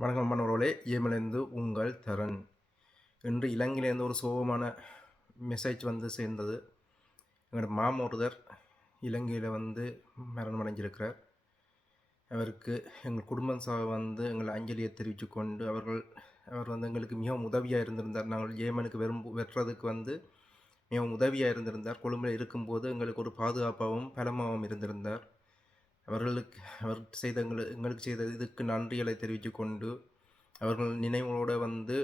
வணக்கம் மாணவர்களே, ஏமிலிருந்து உங்கள் தரன். இன்று இலங்கையிலேருந்து ஒரு சோகமான மெசேஜ் வந்து சேர்ந்தது. எங்களோட மாமா ஒருத்தர் இலங்கையில் வந்து மரணம் அடைஞ்சிருக்கிறார். அவருக்கு எங்கள் குடும்பம் வந்து எங்கள் அஞ்சலியை தெரிவித்து கொண்டு அவர் வந்து எங்களுக்கு மிகவும் உதவியாக இருந்திருந்தார். நாங்கள் ஏமனுக்கு வெட்டுறதுக்கு வந்து மிகவும் உதவியாக இருந்திருந்தார். கொழும்பில் இருக்கும்போது எங்களுக்கு ஒரு பாதுகாப்பாகவும் பலமாகவும் இருந்திருந்தார். அவர் செய்த எங்களுக்கு செய்த இதுக்கு நன்றிகளை தெரிவித்து கொண்டு அவர்கள் நினைவோடு வந்து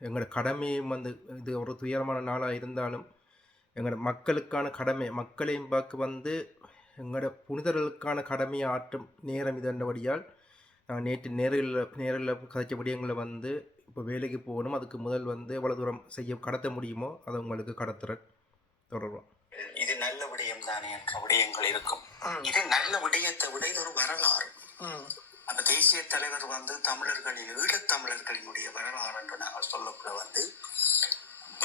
எங்களோட கடமையும் வந்து இது ஒரு துயரமான நாளாக இருந்தாலும் எங்களோட மக்களுக்கான கடமை மக்களையும் பார்க்க வந்து எங்களோட புனிதர்களுக்கான கடமையை ஆற்றும் நேரம் இதன்றபடியால் நான் நேற்று நேரில் கதைச்ச விடயங்களை வந்து இப்போ வேலைக்கு போகணும். அதுக்கு முதல் வந்து எவ்வளோ தூரம் கடத்த முடியுமோ அதை உங்களுக்கு கடத்துறேன். தொடர்போம். இது நல்ல விடயம் தானே என்ற விடயங்கள் இருக்கும். இது நல்ல விடயத்தை விட இது ஒரு வரலாறு. அப்ப தேசிய தலைவர் வந்து ஈழத்தமிழர்களினுடைய வரலாறு என்று நாங்கள் சொல்லக்குள்ள வந்து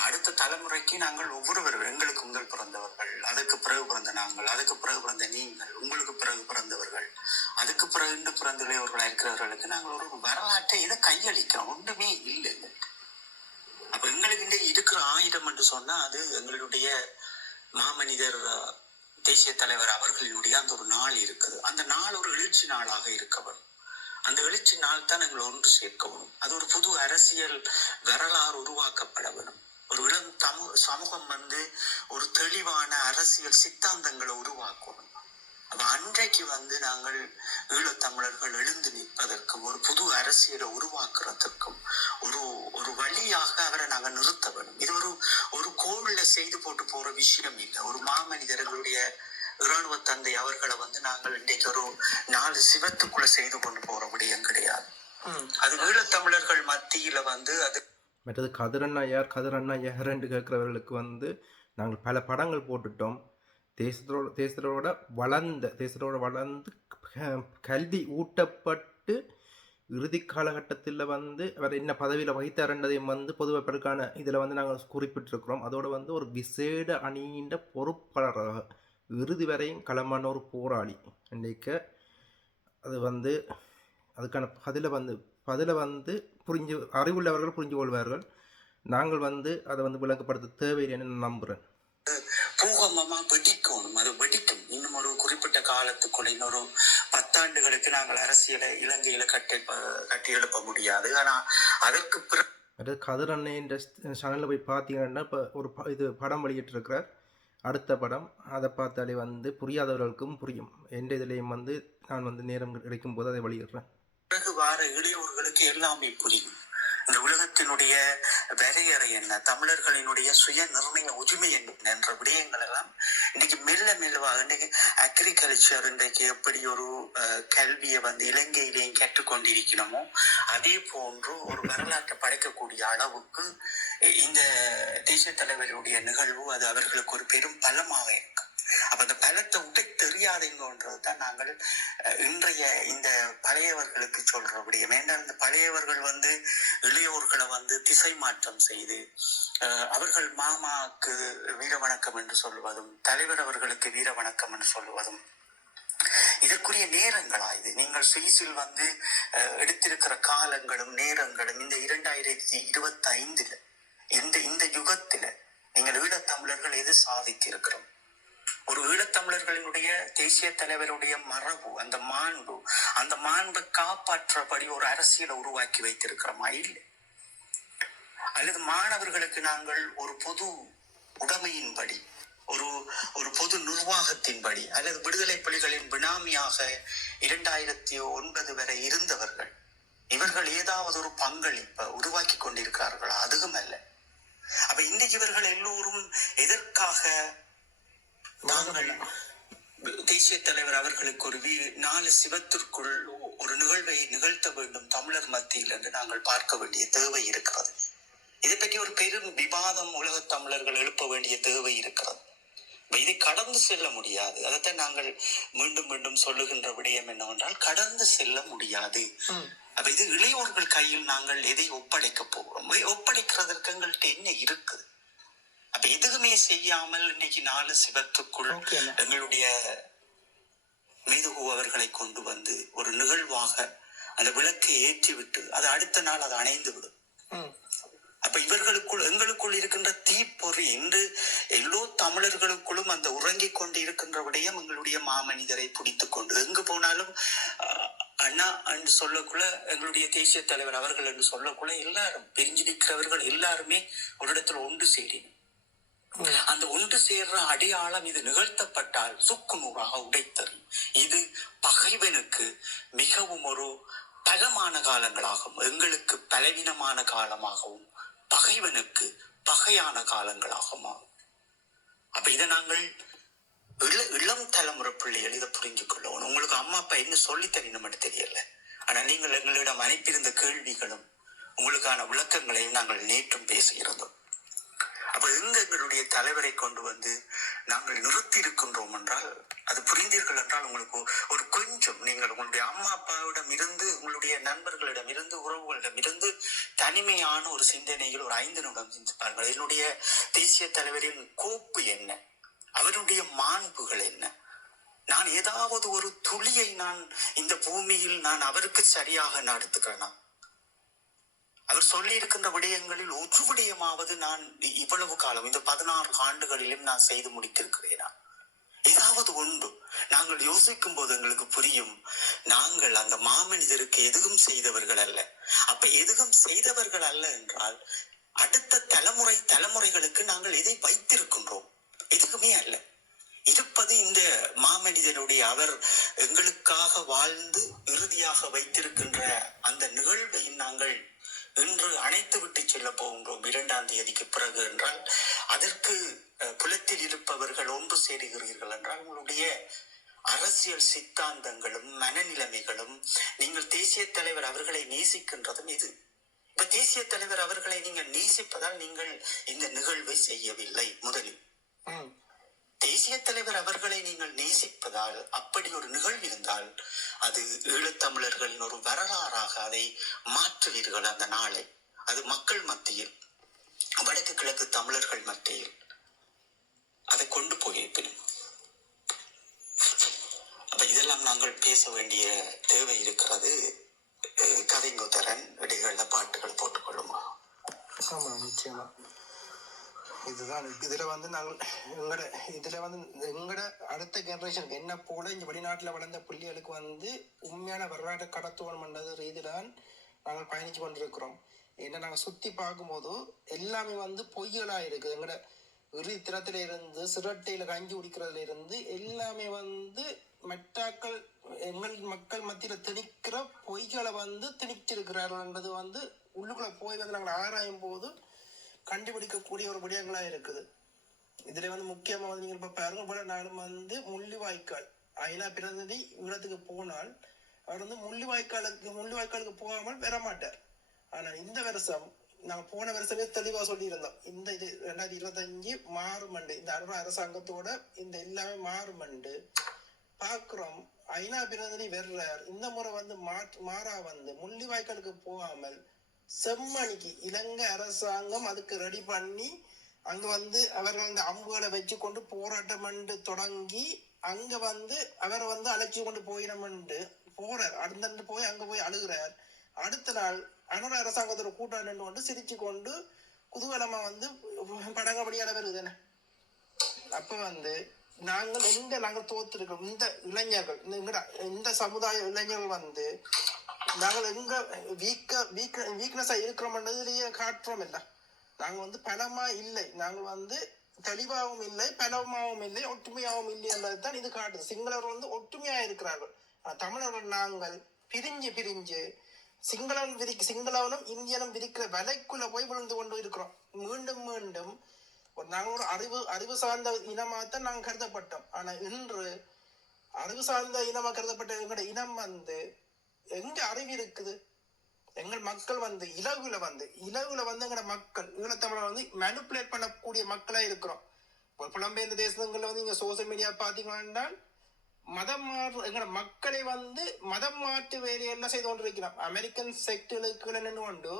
அடுத்த தலைமுறைக்கு நாங்கள் ஒவ்வொருவரும் எங்களுக்கு முதல் பிறந்தவர்கள், அதுக்கு பிறகு பிறந்த நாங்கள், அதுக்கு பிறகு பிறந்த நீங்கள், உங்களுக்கு பிறகு பிறந்தவர்கள், அதுக்கு பிறகு இன்று பிறந்த இளையவர்களாக இருக்கிறவர்களுக்கு நாங்கள் ஒரு வரலாற்றை இதை கையளிக்கிறோம். ஒன்றுமே இல்லை. அப்ப எங்களுக்கு இருக்கிற ஆயுதம் என்று சொன்னா அது எங்களுடைய மாமனிதர் தேசிய தலைவர் அவர்களினுடைய அந்த ஒரு நாள் இருக்குது. அந்த நாள் ஒரு எழுச்சி நாளாக இருக்கவும், அந்த எழுச்சி நாள் தான் எங்களை ஒன்று சேர்க்கவும். அது ஒரு புது அரசியல் வரலாறு உருவாக்கப்பட வேணும். ஒரு இளம் சமூகம் வந்து ஒரு தெளிவான அரசியல் சித்தாந்தங்களை உருவாக்கணும். அப்ப அன்றைக்கு வந்து நாங்கள் ஈழத்தமிழர்கள் எழுந்து நிற்பதற்கும் ஒரு புது அரசியலை உருவாக்குறதுக்கும் ஒரு வழியாக அவரை நாங்கள் நிறுத்த வேணும். இது ஒரு கோவில்ல செய்து போட்டு போற விஷயம் இல்லை. ஒரு மாமனிதர்களுடைய இராணுவ தந்தை அவர்களை வந்து நாங்கள் இன்றைக்கு ஒரு 4 சிவத்துக்குள்ள செய்து கொண்டு போற விடயம் கிடையாது. அது ஈழத்தமிழர்கள் மத்தியில வந்து அது மற்றது கதிரண்ணா யார் என்று கேட்கிறவர்களுக்கு வந்து நாங்கள் பல படங்கள் போட்டுட்டோம். தேசத்தோட வளர்ந்து கல்வி ஊட்டப்பட்டு இறுதி காலகட்டத்தில் வந்து அவர் என்ன பதவியில் வகித்தார்ன்றதையும் வந்து பொதுவெப்பதற்கான இதில் வந்து நாங்கள் குறிப்பிட்டிருக்கிறோம். அதோடு வந்து ஒரு விசேட அணியின் பொறுப்பாளராக இறுதி வரையும் களமான ஒரு போராளி இன்றைக்கு அது வந்து அதுக்கான பதிலை வந்து அறிவுள்ளவர்கள் புரிஞ்சு கொள்வார்கள். நாங்கள் வந்து அதை வந்து விளக்கப்படுத்த தேவையில்லைன்னு நம்புகிறேன். பூகம்பமா வெடிக்கணும். அது வெடிக்கும். இன்னும் ஒரு குறிப்பிட்ட காலத்துக்குள்ள இன்னொரு 10 ஆண்டுகளுக்கு நாங்கள் அரசியலை இலங்கையில கட்டி எழுப்ப முடியாது. ஆனா அதற்கு பிறகு கதிரண்ணின் சேனலில் போய் பார்த்தீங்கன்னா இப்போ ஒரு இது படம் வெளியிட்டிருக்கிறார். அடுத்த படம் அதை பார்த்தாலே வந்து புரியாதவர்களுக்கும் புரியும். எந்த இதுலேயும் வந்து நான் வந்து நேரம் கிடைக்கும் போது அதை வெளியிடுறேன். பிறகு வார இளையோர்களுக்கு எல்லாமே புரியும். இந்த உலகத்தினுடைய வரையறை என்ன, தமிழர்களினுடைய சுய நிர்ணய உரிமை என்ன என்ற விடயங்கள் எல்லாம் இன்னைக்கு மெல்லவாக இன்னைக்கு அக்ரிகல்ச்சர் இன்றைக்கு எப்படி ஒரு கல்வியை வந்து இலங்கையிலேயும் கேட்டுக்கொண்டிருக்கணுமோ அதே போன்று ஒரு வரலாற்றை படைக்கக்கூடிய அளவுக்கு இந்த தேசிய தலைவருடைய நிகழ்வு அது அவர்களுக்கு ஒரு பெரும் பலமாக இருக்கு. அப்ப அந்த பலத்தை உடை தெரியாதுங்கன்றதுதான் நாங்கள் இன்றைய இந்த பழையவர்களுக்கு சொல்ற விடயம். ஏன்னா இந்த பழையவர்கள் வந்து இளையோர்களை வந்து திசை மாற்றம் செய்து அவர்கள் மாமாவுக்கு வீர வணக்கம் என்று சொல்லுவதும் தலைவர் அவர்களுக்கு வீர வணக்கம் என்று சொல்லுவதும் இதற்குரிய நேரங்களா இது? நீங்கள் சுவிஸில் வந்து எடுத்திருக்கிற காலங்களும் நேரங்களும் இந்த 2025 இந்த யுகத்துல நீங்கள் ஈழத்தமிழர்கள் எது சாதித்திருக்கிறோம்? ஒரு ஈழத்தமிழர்களினுடைய தேசிய தலைவருடைய மரபு, அந்த மாண்பை காப்பாற்றபடி ஒரு அரசியலை உருவாக்கி வைத்திருக்கிறோமா? இல்லை. அல்லது மாணவர்களுக்கு நாங்கள் ஒரு பொது உடைமையின்படி ஒரு பொது நிர்வாகத்தின்படி அல்லது விடுதலை புலிகளின் பினாமியாக 2009 வரை இருந்தவர்கள் இவர்கள் ஏதாவது ஒரு பங்களிப்பை உருவாக்கி கொண்டிருக்கிறார்களா? அதுவும் அல்ல. அப்ப இன்னைக்கு இவர்கள் எல்லோரும் எதற்காக நாங்கள் தேசிய தலைவர் அவர்களுக்கு ஒரு 4 சிவத்திற்குள் ஒரு நிகழ்வை நிகழ்த்த வேண்டும் தமிழர் மத்தியில் என்று நாங்கள் பார்க்க வேண்டிய தேவை இருக்கிறது. இதை பற்றி ஒரு பெரும் விவாதம் உலக தமிழர்கள் எழுப்ப வேண்டிய தேவை இருக்கிறது. இதை கடந்து செல்ல முடியாது. அதைத்தான் நாங்கள் மீண்டும் மீண்டும் சொல்லுகின்ற விடயம் என்னவென்றால் கடந்து செல்ல முடியாது. அப்ப இது இளையோர்கள் கையில் நாங்கள் எதை ஒப்படைக்க போகிறோம்? ஒப்படைக்கிறதற்கு எங்கள்கிட்ட என்ன இருக்குது? அப்ப எதுவுமே செய்யாமல் இன்னைக்கு 4 சிவத்துக்குள் எங்களுடைய மெய்துகு அவர்களை கொண்டு வந்து ஒரு நிகழ்வாக அந்த விளக்கை ஏற்றி விட்டு அது அடுத்த நாள் அது அணைந்து விடும். அப்ப எங்களுக்குள் இருக்கின்ற தீப்பொறி என்று எல்லோ தமிழர்களுக்குள்ளும் அந்த உறங்கிக் கொண்டு இருக்கின்ற விடயம் எங்களுடைய மாமனிதரை பிடித்துக் கொண்டு எங்கு போனாலும் அண்ணா என்று சொல்லக்குள்ள எங்களுடைய தேசிய தலைவர் அவர்கள் என்று சொல்லக்குள்ள எல்லாரும் பிரிஞ்சு நிற்கிறவர்கள் எல்லாருமே ஒரு இடத்துல ஒன்று சேரினும் அந்த ஒன்று சேர்ற அடையாளம் இது நிகழ்த்தப்பட்டால் சுக்குநூறாக உடைத்தறி. இது பகைவனுக்கு மிகவும் ஒரு பலமான காலங்களாகவும் எங்களுக்கு பலவீனமான காலமாகவும் பகைவனுக்கு பகையான காலங்களாகுமா. அப்ப இதை நாங்கள் இளம் தலைமுறை பிள்ளைகள் இதை புரிஞ்சு கொள்ளணும். உங்களுக்கு அம்மா அப்பா என்ன சொல்லி தரணும் தெரியல, ஆனா நீங்கள் எங்களிடம் அனுப்பியிருந்த கேள்விகளும் உங்களுக்கான விளக்கங்களையும் நாங்கள் நேற்றும் பேசியிருந்தோம். அப்ப எங்களுடைய தலைவரை கொண்டு வந்து நாங்கள் நிறுத்தி இருக்கின்றோம் என்றால் அது புரிந்தீர்கள் என்றால் உங்களுக்கு ஒரு கொஞ்சம் நீங்கள் உங்களுடைய அம்மா அப்பாவிடம் இருந்து உங்களுடைய நண்பர்களிடம் இருந்து உறவுகளிடம் இருந்து தனிமையான ஒரு சிந்தனைகள் ஒரு 5 நிமிடம் சிந்திப்பார்கள். என்னுடைய தேசிய தலைவரின் கோப்பு என்ன, அவருடைய மாண்புகள் என்ன, நான் ஏதாவது ஒரு துளியை நான் இந்த பூமியில் நான் அவருக்கு சரியாக நடத்துக்கிறேனா, அவர் சொல்லி இருக்கின்ற விடயங்களில் ஒரு விடயமாவது நான் இவ்வளவு காலம் இந்த 16 ஆண்டுகளிலும் நான் செய்து முடித்திருக்கிறேனா, ஏதாவது உண்டு. நாங்கள் யோசிக்கும் போது எங்களுக்கு புரியும், நாங்கள் அந்த மாமனிதருக்கு எதுவும் செய்தவர்கள் அல்ல. அப்ப எதுவும் செய்தவர்கள் அல்ல என்றால் அடுத்த தலைமுறைகளுக்கு நாங்கள் எதை வைத்திருக்கின்றோம்? எதுவுமே அல்ல. இருப்பது இந்த மாமனிதனுடைய அவர் எங்களுக்காக வாழ்ந்து இறுதியாக வைத்திருக்கின்ற அந்த நிகழ்வை நாங்கள் இன்று அணைத்து விட்டு செல்ல போகின்றோம் 2ஆம் தேதிக்கு பிறகு என்றால் அதற்கு புலத்தில் இருப்பவர்கள் ஒன்று சேருகிறீர்கள் என்றால் உங்களுடைய அரசியல் சித்தாந்தங்களும் மனநிலைமைகளும் நீங்கள் தேசிய தலைவர் அவர்களை நேசிக்கின்றதும் இது. இப்ப தேசிய தலைவர் அவர்களை நீங்கள் நேசிப்பதால் நீங்கள் இந்த நிகழ்வை செய்யவில்லை. முதலில் தேசிய தலைவர் அவர்களை நீங்கள் நேசிப்பதால் அப்படி ஒரு நிகழ்வு இருந்தால் அது ஈழத்தமிழர்களின் ஒரு வரலாறாக அதை மாற்றுவீர்கள். அந்த நாளை அது மக்கள் மத்தியில் வடக்கு கிழக்கு தமிழர்கள் மத்தியில் அதை கொண்டு போயிருப்பினும் அப்ப இதெல்லாம் நாங்கள் பேச வேண்டிய தேவை இருக்கிறது. கவிங்கோதரன் இடைகள்ல பாட்டுகள் போட்டுக்கொள்ளுமா? ஆமா, நிச்சயமா. இதுதான் இதுல நாங்கள் எங்கட அடுத்த ஜெனரேஷனுக்கு என்ன போல இங்க வெளிநாட்டுல வளர்ந்த பிள்ளைகளுக்கு உண்மையான வரலாற்று கடத்துவம் பண்றது ரீதிதான் நாங்கள் பயணிச்சு கொண்டிருக்கிறோம். ஏன்னா நாங்கள் சுத்தி பார்க்கும்போது எல்லாமே பொய்களா இருக்கு. எங்கட இறுதித்திரத்தில இருந்து சிரட்டையில கஞ்சி குடிக்கிறதுல இருந்து எல்லாமே மெட்டாக்கள் எங்கள் மக்கள் மத்தியில திணிக்கிற பொய்களை திணிச்சிருக்கிறார்கள்ன்றது உள்ளுக்குள்ள போய் நாங்கள் ஆராயும் போது கண்டுபிடிக்கக்கூடிய ஒரு விடயங்களா இருக்குது. இதுல முக்கியமா நீங்க இப்ப பாருங்க, நானும் முள்ளிவாய்க்கால் ஐநா பிரதிநிதி இடத்துக்கு போனால் அவர் முள்ளிவாய்க்காலுக்கு போகாமல் வர மாட்டார். ஆனா இந்த வருஷம் நாங்க போன வருஷமே தெளிவா சொல்லி இருந்தோம், இந்த இது 2025 மாறுமண்டு, இந்த அரசாங்கத்தோட இந்த எல்லாமே மாறுமண்டு பாக்குறோம். ஐநா பிரதிநிதி வெர்றார். இந்த முறை மாறா முள்ளிவாய்க்காலுக்கு போகாமல் செம்மணிக்கு இலங்கை அரசாங்கம் அதுக்கு ரெடி பண்ணி அங்க அவர்கள் அம்புகளை வச்சு கொண்டு போராட்டம் தொடங்கி அங்க அவரை அழைச்சி கொண்டு போயிடமென்று போறார். அடுத்த போய் அங்க போய் அழுகிறார். அடுத்த நாள் அனுர அரசாங்கத்தோட கூட்டம் நின்று சிரிச்சு கொண்டு குதூகலமா படங்கப்படியால வருதுன்னு. அப்ப நாங்கள் தோத்துருக்கோம். இந்த இளைஞர்கள் இந்த சமுதாய இளைஞர்கள் நாங்கள் எங்க வீக்னஸா இருக்கிறோம்ன்றதுலயே காட்டுறோம் இல்ல. நாங்க பலமா இல்லை, நாங்க தெளிவாகவும் இல்லை, பலமாவும் இல்லை, ஒற்றுமையாகவும் இல்லை என்பதுதான் இது காட்டுது. சிங்களர்கள் ஒற்றுமையா இருக்கிறார்கள். தமிழர்கள் நாங்கள் பிரிஞ்சு சிங்களவனும் இந்தியனும் விரிக்கிற வலைக்குள்ள போய் விழுந்து கொண்டு இருக்கிறோம். மீண்டும் நாங்கள் ஒரு அறிவு சார்ந்த இனமாகத்தான் நாங்கள் கருதப்பட்டோம். ஆனா இன்று அறிவு சார்ந்த இனமா கருதப்பட்ட எங்களோட இனம் எங்க அறிவு இருக்குது? எங்கள் மக்கள் இலகுல எங்களோட மக்கள் ஈழத்தமிழர் மேனிபுலேட் பண்ணக்கூடிய மக்களா இருக்கிறோம். புலம்பெயர்ந்த தேசங்கள்ல நீங்க சோசியல் மீடியா பாத்தீங்கன்னா எங்களோட மக்களை மதம் மாற்று வேலையெல்லாம் செய்து கொண்டிருக்கிறோம். அமெரிக்கன் செக்டுகளுக்கு நின்று கொண்டு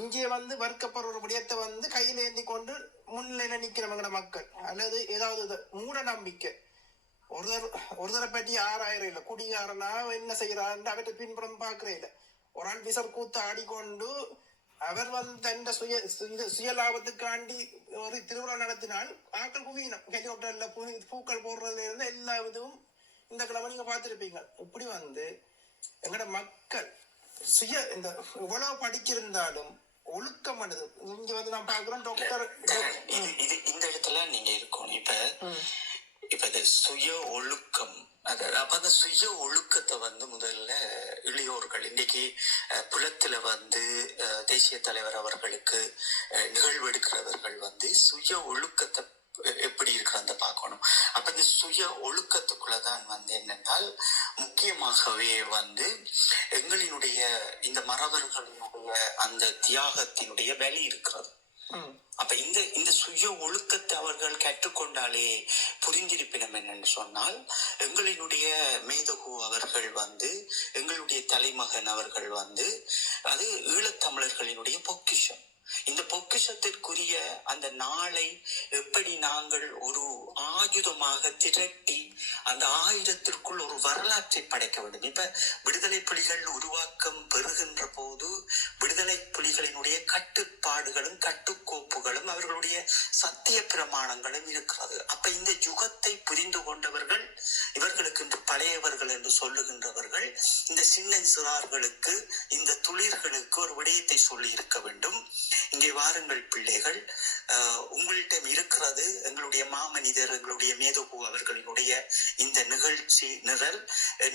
இங்கே வர்க்கப்படுற ஒரு விடயத்தை கையில ஏந்தி கொண்டு முன்னிலையில நிக்கிறோம் எங்களோட மக்கள். அல்லது ஏதாவது மூட நம்பிக்கை ஒருத்தரை பற்றி ஆறாயிரம் இல்லை குடிகாரனா என்ன செய்யறான்னு அவற்றை பின்புறம் பார்க்கறே இல்லை. ஒரு ஆள் விசர் கூத்து ஆடிக்கொண்டு அவர் தன் சுய லாபத்துக்காண்டி ஒரு திருவிழா நடத்தினால் ஆக்கள் குவியினம் ஹெலிகாப்டர்ல பூக்கள் போடுறதுல இருந்து எல்லா இதுவும் இந்த கிழமை நீங்க பார்த்துருப்பீங்க. இப்படி எங்கட மக்கள் இந்த இவ்வளவு படிச்சிருந்தாலும் ஒழுக்கம் பண்ணுது. இங்க நான் பாக்குறோம் டாக்டர் இந்த இடத்துல நீங்க இருக்கணும். இப்ப இந்த சுய ஒழுக்கம் அப்ப அந்த சுய ஒழுக்கத்தை முதல்ல இளையோர்கள் இன்னைக்கு புலத்துல தேசிய தலைவர் அவர்களுக்கு நிகழ்வு எடுக்கிறவர்கள் சுய ஒழுக்கத்தை எப்படி இருக்கிறத பார்க்கணும். அப்ப இந்த சுய ஒழுக்கத்துக்குள்ளதான் என்னென்றால் முக்கியமாகவே எங்களினுடைய இந்த மறவர்களுடைய அந்த தியாகத்தினுடைய வலி இருக்கிறது. அப்ப இந்த சுய ஒழுக்கத்தை அவர்கள் கற்றுக்கொண்டாலே புரிந்திருப்பினம் என்னன்னு சொன்னால், எங்களினுடைய மேதகு அவர்கள் எங்களுடைய தலைமகன் அவர்கள் அது ஈழத்தமிழர்களினுடைய பொக்கிஷம். இந்த பொக்கிஷத்திற்குரிய அந்த நாளை எப்படி நாங்கள் ஒரு ஆயுதமாக திரட்டி அந்த ஆயுதத்திற்குள் ஒரு வரலாற்றை படைக்க வேண்டும். இப்ப விடுதலை புலிகள் உருவாக்கம் பெறுகின்ற போது விடுதலை புலிகளினுடைய கட்டுப்பாடுகளும் கட்டுக்கோப்புகளும் அவர்களுடைய சத்திய பிரமாணங்களும் இருக்கிறது. அப்ப இந்த யுகத்தை புரிந்து கொண்டவர்கள், இவர்களுக்கு இன்று பழையவர்கள் என்று சொல்லுகின்றவர்கள், இந்த சின்ன சிறார்களுக்கு இந்த துளிர்களுக்கு ஒரு விடயத்தை சொல்லி இருக்க வேண்டும். இங்கே வாருங்கள் பிள்ளைகள், உங்களிடம் இருக்கிறது எங்களுடைய மாமனிதர், எங்களுடைய மேதகு அவர்களினுடைய இந்த நிகழ்ச்சி நிரல்.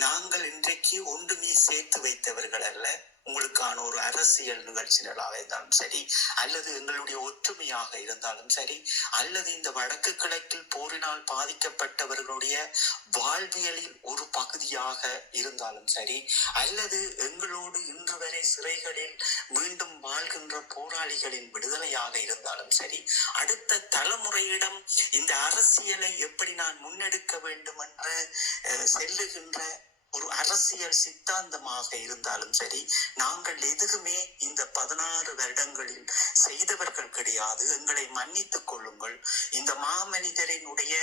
நாங்கள் இன்றைக்கு ஒன்றுமே சேர்த்து வைத்தவர்கள் அல்ல. உங்களுக்கான ஒரு அரசியல் நிகழ்ச்சி நிரலாக இருந்தாலும் சரி, அல்லது எங்களுடைய ஒற்றுமையாக இருந்தாலும் சரி, அல்லது இந்த வடக்கு கிழக்கில் போரினால் பாதிக்கப்பட்டவர்களுடைய வாழ்வியலில் ஒரு பகுதியாக இருந்தாலும் சரி, அல்லது எங்களோடு இன்று வரை சிறைகளில் மீண்டும் வாழ்கின்ற போராளிகளின் விடுதலையாக இருந்தாலும் சரி, அடுத்த தலைமுறையிடம் இந்த அரசியலை எப்படி நான் முன்னெடுக்க வேண்டும் என்று செல்லுகின்ற ஒரு அரசியல் சித்தாந்தமாக இருந்தாலும் சரி, நாங்கள் எதுவுமே இந்த 16 வருடங்களில் செய்தவர்கள் கிடையாது. எங்களை மன்னித்துக் கொள்ளுங்கள். இந்த மாமனிதரினுடைய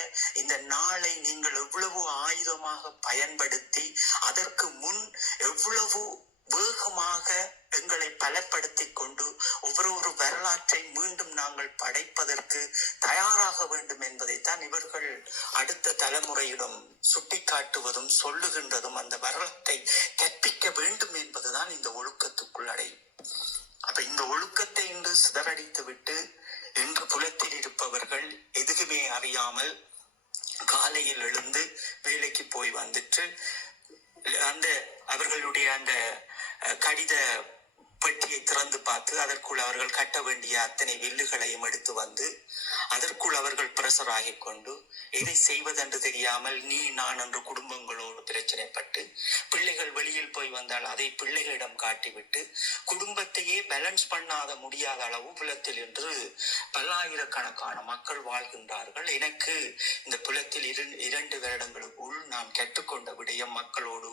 இந்த நாளை நீங்கள் எவ்வளவு ஆயுதமாக பயன்படுத்தி அதற்கு முன் எவ்வளவு வேகமாக எங்களை பலப்படுத்தி கொண்டு ஒவ்வொரு வரலாற்றை மீண்டும் நாங்கள் படைப்பதற்கு தயாராக வேண்டும் என்பதைத்தான் இவர்கள் அடுத்த தலைமுறையிடம் சுட்டிக்காட்டுவதும் சொல்லுகின்றதும் அந்த வரலாற்றை கற்பிக்க வேண்டும் என்பதுதான் இந்த ஒழுக்கத்துக்குள் அடையும். அப்ப இந்த ஒழுக்கத்தை இன்று சிதறடித்து விட்டு இன்று புலத்தில் இருப்பவர்கள் எதுவுமே அறியாமல் காலையில் எழுந்து வேலைக்கு போய் வந்துட்டு அவர்களுடைய அந்த கடித பெட்டியை திறந்து பார்த்து அதற்குள் அவர்கள் கட்ட வேண்டிய அத்தனை வில்லுகளையும் எடுத்து அதற்குள் அவர்கள் பிரஷர் ஆகிக் கொண்டு எதை செய்வதென்று தெரியாமல் நீ நான் என்று குடும்பங்களோடு பிரச்சனைப்பட்டு பிள்ளைகள் வெளியில் போய் வந்தால் அதை பிள்ளைகளிடம் காட்டிவிட்டு குடும்பத்தையே பேலன்ஸ் பண்ணாத முடியாத அளவு புலத்தில் என்று பல்லாயிரக்கணக்கான மக்கள் வாழ்கின்றார்கள். எனக்கு இந்த புலத்தில் 2 வருடங்களுக்குள் நான் கற்றுக்கொண்ட விடயம், மக்களோடு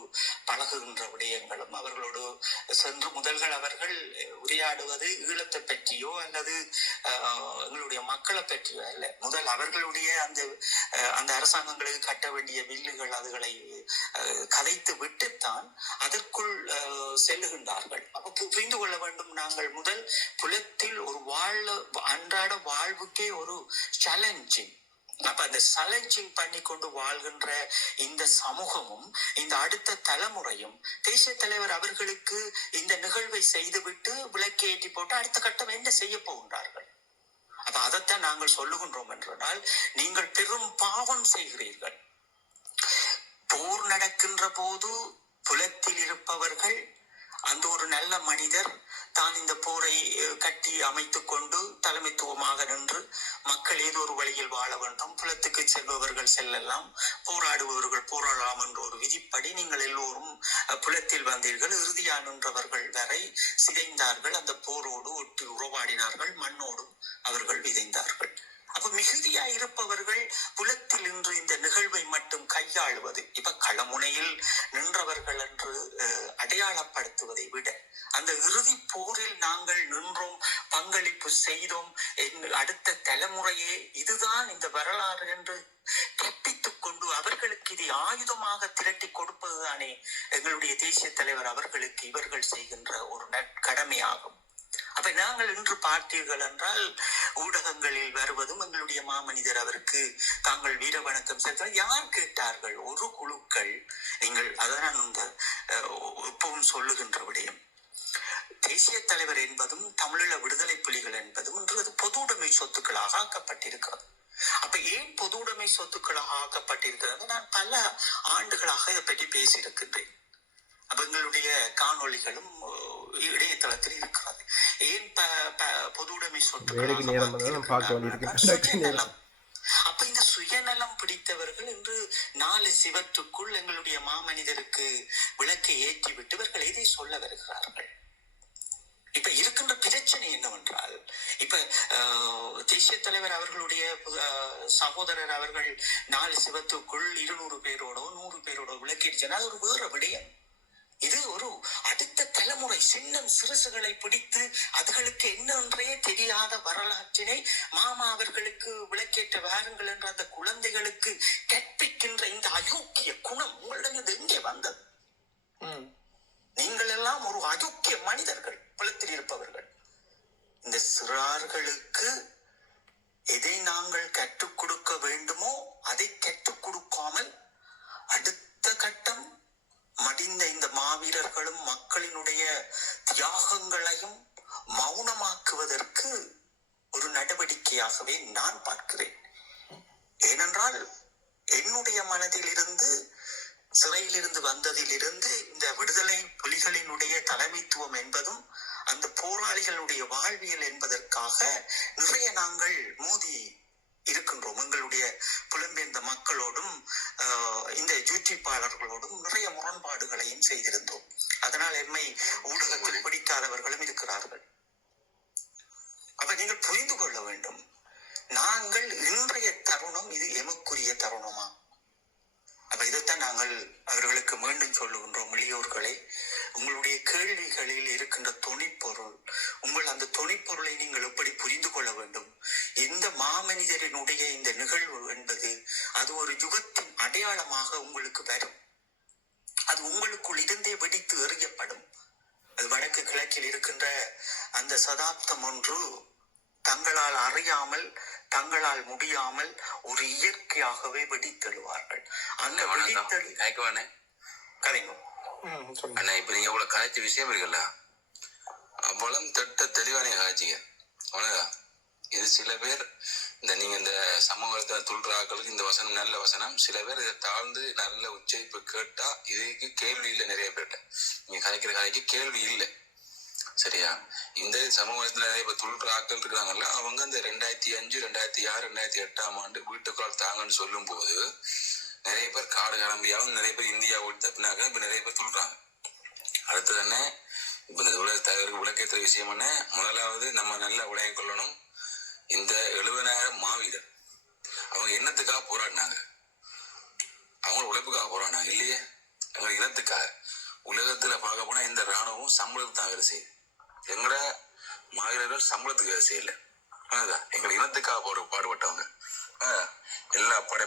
பழகுகின்ற விடயங்களும் அவர்களோடு சென்று முதல்கள் அவர்கள் உரையாடுவது ஈழத்தை பற்றியோ அல்லது எங்களுடைய மக்களை பற்றியோ அல்ல. முதல் அவர்களுடைய அந்த அரசாங்கங்களுக்கு கட்ட வேண்டிய வில்லுகள் அதுகளை கதைத்து விட்டுத்தான் அதற்குள் செல்லுகின்றார்கள். அப்ப புரிந்து கொள்ள வேண்டும், நாங்கள் முதல் புலத்தில் ஒரு அன்றாட வாழ்வுக்கே ஒரு சேலஞ்சிங். அப்ப அந்த சேலஞ்சிங் பண்ணி கொண்டு வாழ்கின்ற இந்த சமூகமும் இந்த அடுத்த தலைமுறையும் தேசிய தலைவர் அவர்களுக்கு இந்த நிகழ்வை செய்துவிட்டு விளக்கி ஏற்றி போட்டு அடுத்த கட்டம் என்ன செய்ய போகின்றார்கள். அப்ப அதைத்தான் நாங்கள் சொல்லுகின்றோம் என்றால், நீங்கள் பெரும் பாவம் செய்கிறீர்கள். போர் நடக்கின்ற போது புலத்தில் இருப்பவர்கள் அந்த ஒரு நல்ல மனிதர் தான் இந்த போரை கட்டி அமைத்துக் கொண்டு தலைமைத்துவமாக நின்று மக்கள் ஏதோ ஒரு வழியில் வாழ வேண்டும், புலத்துக்கு செல்பவர்கள் செல்லலாம், போராடுபவர்கள் போராடலாம் என்ற ஒரு விதிப்படி நீங்கள் எல்லோரும் புலத்தில் வந்தீர்கள். இறுதியா நின்றவர்கள் வரை சிதைந்தார்கள், அந்த போரோடு ஒட்டி உறவாடினார்கள், மண்ணோடும் அவர்கள் விதைந்தார்கள். அப்ப மிகுதியா இருப்பவர்கள் புலத்தில் இன்று இந்த நிகழ்வை மட்டும் கையாளுவது, இப்ப களமுனையில் நின்றவர்கள் என்று அடையாளப்படுத்துவதை விட அந்த இறுதி போரில் நாங்கள் நின்றோம், பங்களிப்பு செய்தோம், அடுத்த தலைமுறையே இதுதான் இந்த வரலாறு என்று கற்பித்துக் கொண்டு அவர்களுக்கு இதை ஆயுதமாக திரட்டி கொடுப்பதுதானே எங்களுடைய தேசிய தலைவர் அவர்களுக்கு இவர்கள் செய்கின்ற ஒரு நற்கடமையாகும். அப்ப நாங்கள் இன்று பார்த்தீர்கள் என்றால் ஊடகங்களில் வருவதும் எங்களுடைய மாமனிதர் அவருக்கு தாங்கள் வீர வணக்கம் செலுத்த யார் கேட்டார்கள்? ஒரு குழுக்கள். நீங்கள் அதான் இந்த எப்பவும் சொல்லுகின்ற விடயம், தேசிய தலைவர் என்பதும் தமிழீழ விடுதலை புலிகள் என்பதும் இன்று பொது உடைமை சொத்துக்களாக ஆக்கப்பட்டிருக்கிறது. அப்ப ஏன் பொது உடைமை சொத்துக்களாக ஆக்கப்பட்டிருக்கிறது? நான் பல ஆண்டுகளாக இதை பற்றி பேசியிருக்கின்றேன். அப்ப எங்களுடைய காணொளிகளும் இணையதளத்தில் இருக்கிறது. ஏன் பொது உடைமை சொத்துக்களாக? அப்ப இந்த சுயநலம் பிடித்தவர்கள் இன்று 4 சிவத்துக்குள் எங்களுடைய மாமனிதருக்கு விளக்கை ஏற்றிவிட்டு இவர்கள் எதை சொல்ல வருகிறார்கள்? இப்ப இருக்கின்ற பிரச்சனை என்னவென்றால், இப்ப தேசிய தலைவர் அவர்களுடைய சகோதரர் அவர்கள் 4 சிவத்துக்குள் 200 பேரோடோ 100 பேரோட விளக்கிடுச்சுன்னா அது ஒரு வேற விடயம். இது ஒரு அடுத்த தலைமுறை சின்னம் சிறுசுகளை பிடித்து அதுகளுக்கு என்னன்றே தெரியாத வரலாற்றினை மாமா அவர்களுக்கு விளக்கேற்ற வாருங்கள் என்ற அந்த குழந்தைகளுக்கு கற்பிக்கின்ற இந்த அயோக்கிய குணம் உங்களிடம் இது எங்கே வந்தது? நீங்கள் எல்லாம் ஒரு அயோக்கிய மனிதர்கள், பலத்தில் இருப்பவர்கள். இந்த சிறார்களுக்கு எதை நாங்கள் கற்றுக் கொடுக்க வேண்டுமோ அதை கற்றுக் கொடுக்காமல் அடுத்த கட்டம் மடிந்த இந்த மாவீரர்களும் மக்களினுடைய தியாகங்களையும் மௌனமாக்குவதற்கு ஒரு நடவடிக்கையாகவே நான் பார்க்கிறேன். ஏனென்றால் என்னுடைய மனதில் இருந்து, சிறையிலிருந்து வந்ததிலிருந்து இந்த விடுதலை புலிகளினுடைய தலைமைத்துவம் என்பதும் அந்த போராளிகளுடைய வாழ்வியல் என்பதற்காக நிறைய நாங்கள் மோதி இருக்கின்றோம். எங்களுடைய புலம்பெயர்ந்த மக்களோடும் இந்த யூடியூப்பாளர்களோடும் நிறைய முரண்பாடுகளையும் செய்திருந்தோம். அதனால் எம்மை ஊடகத்தில் பிடிக்காதவர்களும் இருக்கிறார்கள். அப்ப நீங்கள் புரிந்து கொள்ள வேண்டும், நாங்கள் இன்றைய தருணம் இது எமக்குரிய தருணமா? அப்ப இதைத்தான் நாங்கள் அவர்களுக்கு மீண்டும் சொல்லுகின்றோம். இளையோர்களே, உங்களுடைய கேள்விகளில் இருக்கின்ற தொனிப்பொருள், உங்கள் அந்த தொனிப்பொருளை நீங்கள் எப்படி புரிந்து கொள்ள வேண்டும்? இந்த மாமனிதரினுடைய இந்த நிகழ்வு என்பது அது ஒரு யுகத்தின் அடையாளமாக உங்களுக்கு வரும். அது உங்களுக்குள் இருந்தே வெடித்து எறியப்படும். அது வடக்கு கிழக்கில் இருக்கின்ற அந்த சதாப்தம் ஒன்று தங்களால் அறியாமல், தங்களால் முடியாமல் ஒரு இயற்கையாகவே வெடித்தெழுவார்கள். அந்த வெடித்தெழு கதைங்க அண்ணா, இப்ப நீங்க அவ்வளவு காய்ச்ச விஷயம் இருக்குல்ல, அவ்வளவு திட்ட தெளிவான காய்ச்சிங்க. அவ்வளவுதான். இது சில பேர் நீங்க இந்த சமூகத்தை துள்றாக்களுக்கு இந்த வசனம் நல்ல வசனம். சில பேர் இதை தாழ்ந்து நல்ல உச்சரிப்பு கேட்டா இதுக்கு கேள்வி இல்லை. நிறைய பேர்ட்ட நீங்க கதைக்கிற கதைக்கு கேள்வி இல்லை. சரியா? இந்த சமூகத்துல நிறைய பேர் துள்ற ஆக்கள் இருக்கிறாங்கல்ல, அவங்க இந்த 2005, 2006, 2008ஆம் ஆண்டு வீட்டுக்குள் தாங்கன்னு சொல்லும் போது நிறைய பேர் காடு கிளம்பியாவும், நிறைய பேர் இந்தியா ஓட்டு தப்புனாக்க இப்ப நிறைய பேர் துள்றாங்க. அடுத்தது என்ன, இப்ப இந்த உலக தலைவருக்கு விளக்கேற்ற விஷயம் என்ன, முதலாவது நம்ம நல்லா உலகை கொள்ளணும். இந்த 70,000 மாவீரர் அவங்க என்னத்துக்காக போராடினாங்க? அவங்க உழைப்புக்காக போராடினாங்க இல்லையே, அவங்க இனத்துக்காக. உலகத்துல பார்க்க போனா இந்த ராணுவம் சம்பளத்துக்கு தான் வேலை செய்யுது. எங்கட மாவீரர்கள் சம்பளத்துக்கு வேலை செய்யல. எங்களை இனத்துக்காக பாடுபட்டவங்க எல்லா படை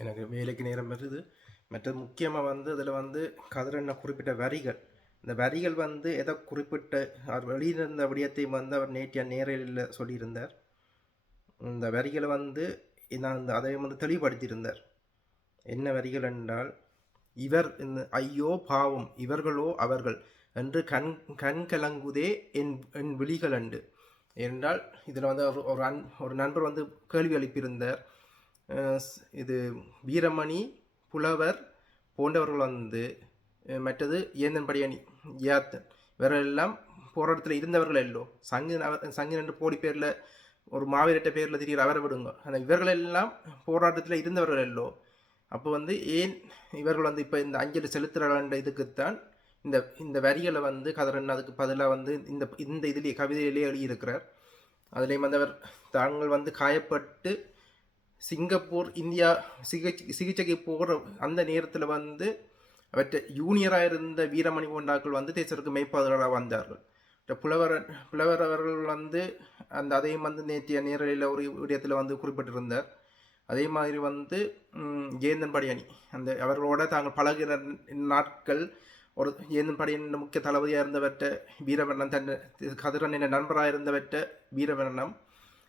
எனக்கு வேலைக்கு நேரம் வருது. மற்றது முக்கியமாக அதில் கதிரண்ண குறிப்பிட்ட வரிகள், இந்த வரிகள் எதை குறிப்பிட்ட அவர் வெளியிருந்த விடயத்தை அவர் நேற்றைய நேரில் சொல்லியிருந்தார். இந்த வரிகளை நான் அதை தெளிவுபடுத்தியிருந்தார். என்ன வரிகள் என்றால், இவர் ஐயோ பாவம் இவர்களோ அவர்கள் என்று கண் கலங்குதே என் விழிகள் அண்டு என்றால், இதில் ஒரு நண்பர் கேள்வி எழுப்பியிருந்தார். இது வீரமணி புலவர் போன்றவர்கள் மற்றது ஏந்தன் படியணி யாத்தன் இவரெல்லாம் போராட்டத்தில் இருந்தவர்கள் எல்லோ சங்கு என்று போடி பேரில் ஒரு மாவீரட்ட பேரில் திடீர் அவரை விடுங்க. ஆனால் இவர்களெல்லாம் போராட்டத்தில் இருந்தவர்கள் எல்லோ. அப்போ ஏன் இவர்கள் இப்போ இந்த அஞ்சலி செலுத்துகிற இதுக்குத்தான் இந்த வரிகளை கதிரன் அதுக்கு பதிலாக இந்த இதிலேயே கவிதையிலேயே எழுதியிருக்கிறார். அதுலேயும் அவர் தாங்கள் காயப்பட்டு சிங்கப்பூர் இந்தியா சிகிச்சைக்கு போகிற அந்த நேரத்தில் அவற்றை யூனியராக இருந்த வீரமணி போண்டாக்கள் தேசருக்கு மெய்ப்பாளராக வந்தார்கள். புலவர் அவர்கள் அதையும் நேற்றைய நேரலில் ஒரு விடயத்தில் குறிப்பிட்டிருந்தார். அதே மாதிரி வந்து ஜேந்தன் படியணி அந்த அவர்களோட தாங்கள் பழகிற நாட்கள் ஒரு ஜேந்தன் படியன் முக்கிய தளபதியாக இருந்தவற்ற வீரவர்ணம் தன் கதிரன் என்ற நண்பராக இருந்தவற்ற வீரவர்ணம்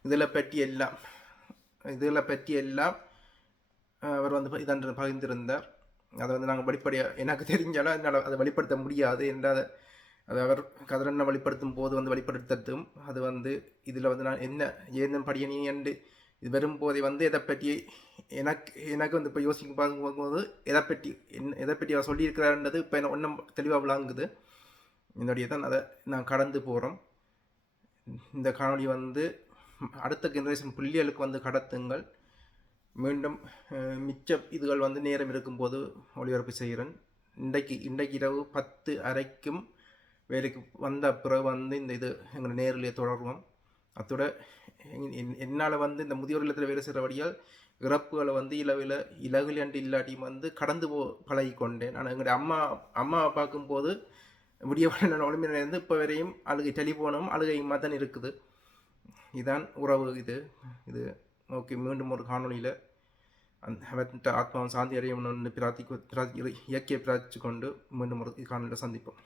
இதில் பற்றி எல்லாம் அவர் வந்து இதன்று பகிர்ந்திருந்தார். அதை வந்து நாங்கள் வெளிப்படையாக எனக்கு தெரிஞ்சாலும் என்னால் அதை வெளிப்படுத்த முடியாது என்றால் அது அவர் கதிரனை வெளிப்படுத்தும் போது வந்து வெளிப்படுத்தும். அது வந்து இதில் வந்து நான் என்ன ஏந்தன் படியணி என்று இது வரும்போதே வந்து எதை பற்றி எனக்கு வந்து இப்போ யோசிக்க பார்க்கும்போது எதை பற்றி அவர் சொல்லியிருக்கிறாருன்றது இப்போ என்ன ஒன்றும் தெளிவாக விளங்குது. என்னுடைய தான் அதை நான் கடந்து போகிறோம். இந்த காணொலி வந்து அடுத்த ஜெனரேஷன் பிள்ளைகளுக்கு வந்து கடத்துங்கள். மீண்டும் மிச்ச இதுகள் வந்து நேரம் இருக்கும்போது ஒளிபரப்பு செய்கிறேன். இன்றைக்கு இரவு 10:30 வேலைக்கு வந்த பிறகு வந்து இந்த இது எங்களை நேரிலே தொடருவோம். அத்தோட என்னால் வந்து இந்த முதியோர் இல்லத்தில் வேலை செய்கிற வழியால் இறப்புகளை வந்து இலகுல அண்டு இல்லாட்டியும் வந்து கடந்து பழகி கொண்டேன். நான் எங்களுடைய அம்மாவை பார்க்கும்போது விடிய ஒளிமிருந்து இப்போ வரையும் டெலிஃபோனும் அழுகையுமா தான் இருக்குது. இதுதான் உறவு. இது ஓகே. மீண்டும் ஒரு காணொலியில் அவற்ற ஆத்மாவும் சாந்தி அடையணும்னு இயற்கையை பிரார்த்தித்து கொண்டு மீண்டும் ஒரு காணொலியில் சந்திப்போம்.